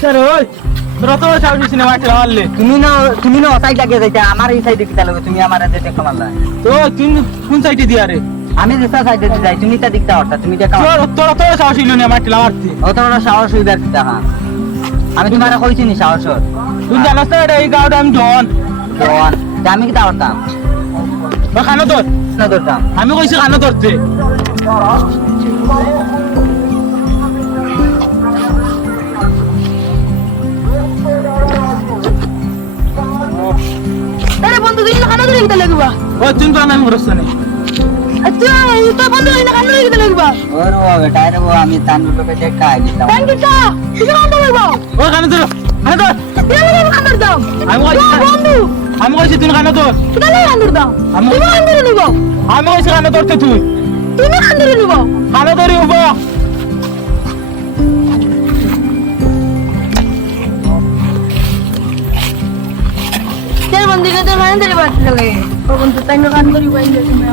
Sir ওই তোরা তো সাউন্ড সিনেমা খেলা মারলে তুমি না সাইড লাগিয়ে যাইতা আমার এই সাইডে কিতা লাগে তুমি আমার হাতে দেখো মারলা তো তুই কোন সাইডে দিয়া রে আমি যেটা সাইডে যাই তুমি তা দিকতা হরতা তুমি দেখা তোরা তো সাহস হইল না আমার খেলা মারতে অত বড় সাহস হইবার কিতা হ্যাঁ আমি তোমারে কইছি নি সাহস তুই জানাস না এটা এই গাঁওটা আমি ডন জোয়ান আমি কিতা হরতাম বা খানো তোর না ধরতাম আমি কইছি খানো ধরতে আরে বন্ধু তুই খানা ধরে কিতা লাগবা ও তুই তো আমি মরছনে আচ্ছা তো বন্ধু তুই খানা ধরে কিতা লাগবা ওর ও বেটা রে ও আমি তানু লোকে দেখা দিতাম থ্যাংক ইউ তা তুই খানা লাগবা ও খানো ধর খানো ধর তুই খানা দাও আমি কইছি বন্ধু আমি কইছি তুই খানো ধর তুই খানা দাও আমি- তুই খানা ধরে নিব আমি কইছি খানো ধরতে তুই তুই খানা ধরে নিব খানো ধরি উবা তেল বন্ধু কে খানা ধরে বাড়তে লাগে ও বন্ধু তাই না খানা ধরে বাইরে তুমি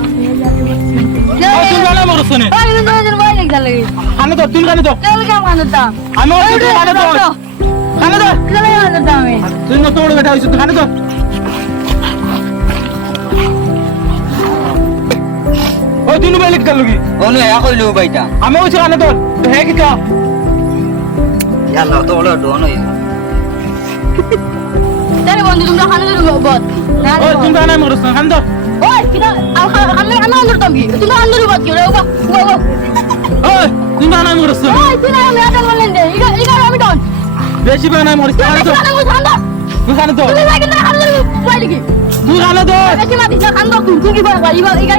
ও তুই জানা মরছনে আরে তুই ধরে বাইরে কিতা লাগে খানো ধর তুই খানো ধর তেল কেমন খানা দাও আমি কইছি তুই খানো ধর খানো ধর কিতা লাগে খানা দাও আমি তুই না তোড় বেটা হইছিস তুই খানো ধর ও তুই নো বেলিক কালুগি বলো এ কইলো বাইটা আমি কইছি খানো ধর হে কিটা ইয়াল্লা তো বড় ডন হই তেল বন্ধু তুমি খানা ধরে বত ও তুই জানা মরছনে খানো ধর ওই কিতা খানা ধরতাম কি তুই খানা ধরে বত কি রে ও ও তুই জানা মরছনে ওই তুই না আমি আটা বললেন যে ইগা আমি ডন বেশি বানা মরছ খানো ধর তুই খানো ধর তুই লাগে না খানা ধরে বাইরে কি তুই খানো ধর বেশি মাটি না খান দাও তুই কি বলবা ইগা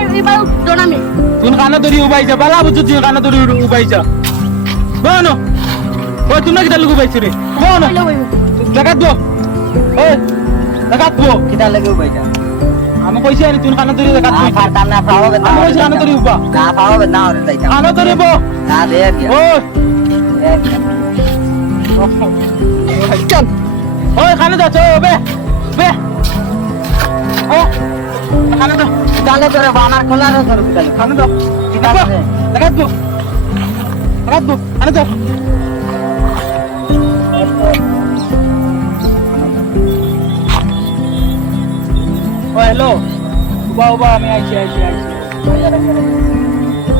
ডন আমি তুই খানো ধরি উবাই যা বালা বুঝু তুই খানো ধরি উবাই যা বানো ও তুই না কিটা লুকু বাইছিস রে বানো দেখাত দো ওই দেখাত দো কিতা লাগে বাইটা আমি কইছি আনি তুই খানো ধরি দেখাত না তুই ফারতাম না পাওবে না আমি কইছি খানো ধরি উবা না পাওবে না ওরে যাইতাম খানো ধরি বো না দে দিয়া ও চল ওই খানো দা চো বে বে ও খানো দা তাহলে তোরে বানার খোলা রে তোর কিতা খানো দা ঠিক আছে দেখাত দো দেখাত দো খানো দা ও হ্যালো উবা আমি আইছি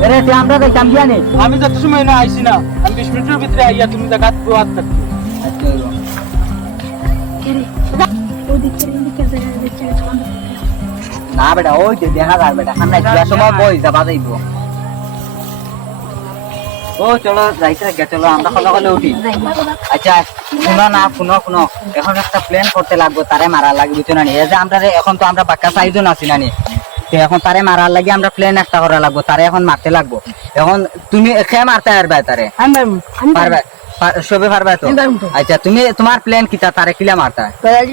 আরে তুই আমরা যাইতাম জানি আমি যত সময় না আইছি না আমি 20 মিনিটের ভিতরে আইয়া তুমি দেখাত দো আজ তক না বেটা ওই যে দেখা যাক বেটা খান্না একটু সময় বই যাবা যাইব ও চলো যাইতে গে চলো আমরা কলে কলে উঠি আচ্ছা শুনো এখন একটা প্ল্যান করতে লাগবে তারে মারা লাগবে তো না এই যে আমরা এখন তো আমরা বাক্কা চাইজন আছি না নি তো এখন তারে মারার লাগি আমরা প্ল্যান একটা করা লাগবে তারে এখন মারতে লাগবো এখন তুমি খেয়ে মারতে পারবে তারে পারবে সবে পারবে তো আচ্ছা তুমি তোমার প্ল্যান কিটা তারে কিলা মারতা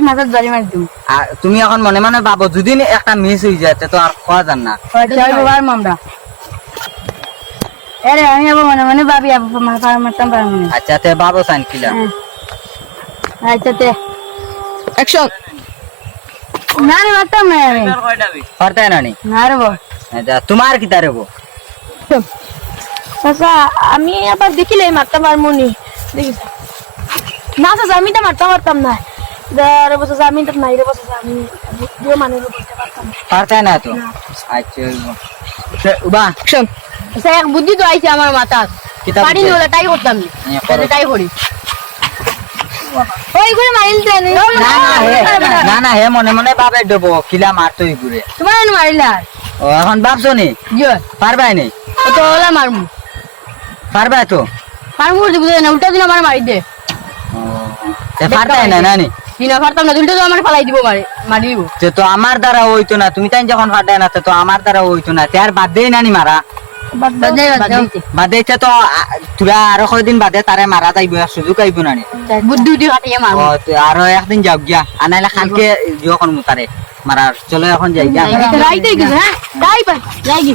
মাথার বাড়ি মারি দিম আর তুমি এখন মনে মনে ভাবো যদি একটা মিস হয়ে যায় তো আর খাওয়া যান না বাবার মামরা আরে আমি আবার মনে মনে ভাবি আবার মারতাম পারবো না আচ্ছা তে বাবু সাইন কিলা আচ্ছা তে অ্যাকশন না রে মারতাম না আমি পারতে না নি না রে বল আচ্ছা তোমার কিটা রেবো চাচা আমি আবার দেখিলে মারতাম পারবো নি দেখিস না চাচা আমি তো মারতাম পারতাম না রে বসে আমি তো নাই রে বসে আমি দিয়ে মানে বলতে পারতাম পারতে না তো আচ্ছা উবা অ্যাকশন স্যার এক বুদ্ধি তো আইছে আমার মাথায় কিতা পারি বুদ্ধি? ওটা তাই করতাম তাই করি ওই করে মারিল দেন না হে মনে মনে ভাবে দেবো কিলা মারতো ঘুরে তোমার মারিলা ও এখন ভাবছো নি জিও পারবাই নি তো ওলা মারমু পারবাই তো মারমু বুঝে না উল্টা দিন আমার মারি দে পারতাই না নানি দিনা পারতাম না উল্টা তো আমার ফালাই দিব মারি দিব তো আমার দ্বারা হইতো না তুমি তাই যখন পারতাই না তো আমার দ্বারা হইতো না তার বাদ দেই নানি মারা বাদে তো তোরা আরো কয়দিন বাদে তারে মারা যাইব সুযোগ আইব নানি বুদ্ধি উঠি কাটিয়ে মারমু আরো একদিন যাও গিয়া আনাইলে কালকে যখন তারে মারার চলো এখন যাই গিয়া রাইতে গেছে হ্যাঁ যাই পাই যাই গি